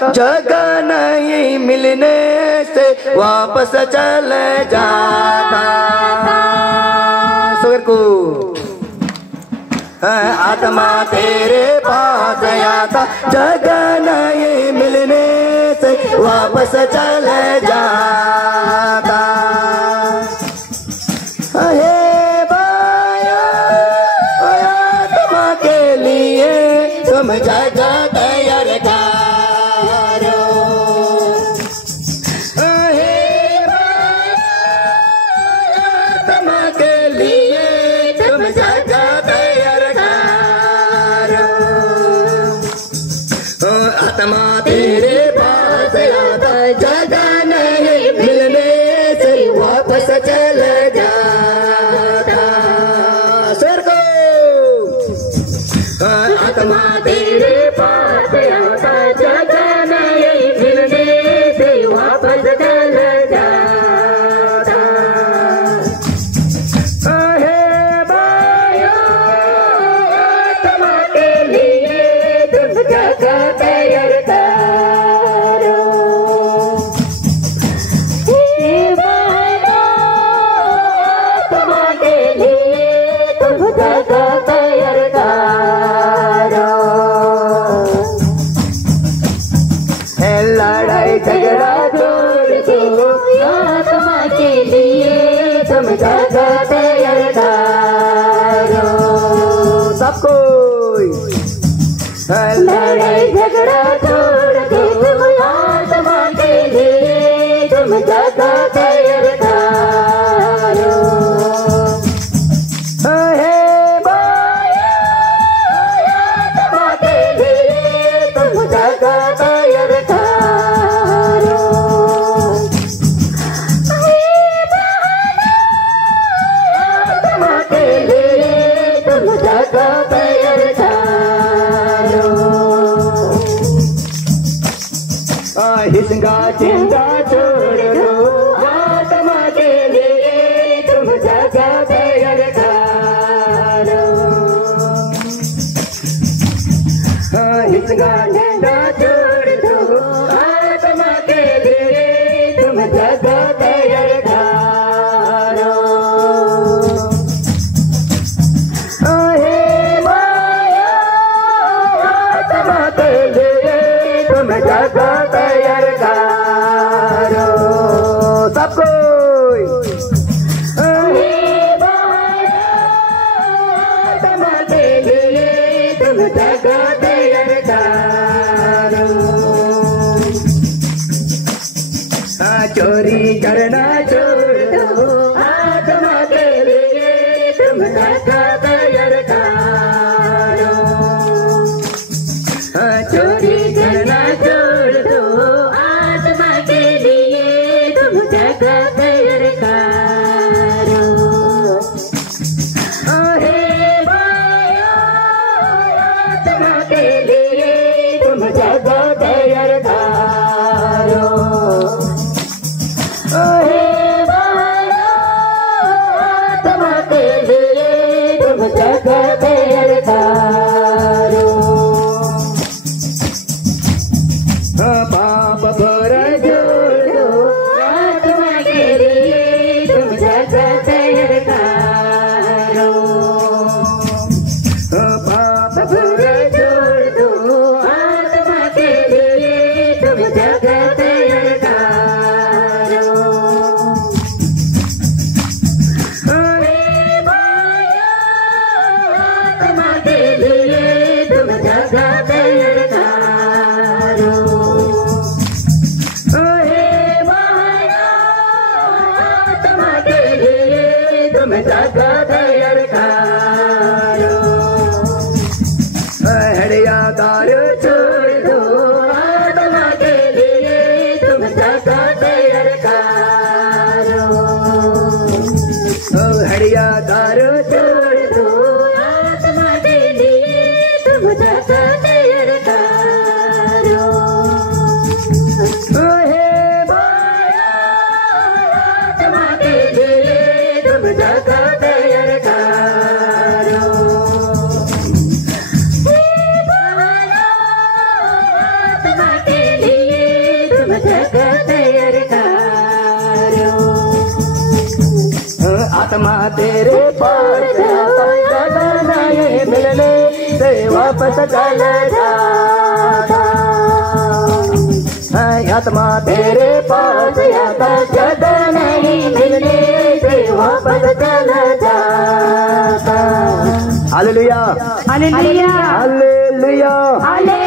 जगह नहीं मिलने से वापस चले जाता। सुर को आत्मा तेरे पास आता, जगह नहीं मिलने से वापस चले जाता। हे बाया आत्मा के लिए तुम जगह तैयार करो। हे बाया आत्मा के लिए तुम जगह आत्मा तेरे पास आता, जगह नहीं मिलने से वापस चले जाता। स्वर को आत्मा तेरे पास आता, जगह नहीं मिलने से वापस चले जाता। हे बाया आत्मा के लिए तुम जगह तैयार करो। हे बाया आत्मा के लिए तुम जगह तैयार करो। लड़ाई झगड़ा छोड़ दो, आत्मा के लिए तुम जगह तैयार करो। सब कोई लड़ाई झगड़ा छोड़ दो, आत्मा के लिए तुम जगह तैयार करो। हे बाया आत्मा के लिए तुम जगह तैयार करो। आत्मा के लिए तुम जगह तैयार करो। हिंसा चिंता छोड़ दो, आत्मा के लिए तुम जगह तैयार करो। हिंसा चिंता छोड़ दो, आत्मा के लिए तुम जगह तैयार करो। हे माया आत्मा के लिए तुम जगह तैयार करो। सब कोई हे माया आत्मा के लिए तुम जगह तैयार करो। चोरी करना छोड़ दो, आत्मा के लिए तुम जगह तैयार करो। चोरी करना छोड़ दो, आत्मा के लिए तुम जगह तैयार करो। हे माया आत्मा के लिए तुम जगह तैयार करो। हे माया आत्मा के लिए तुम जगह तैयार करो। आत्मा तेरे पास जब नहीं मिलने से वापस चल जाता। आत्मा तेरे पास जब नहीं मिलने से वापस चल जाता। Hallelujah, hallelujah, hallelujah, hallelujah.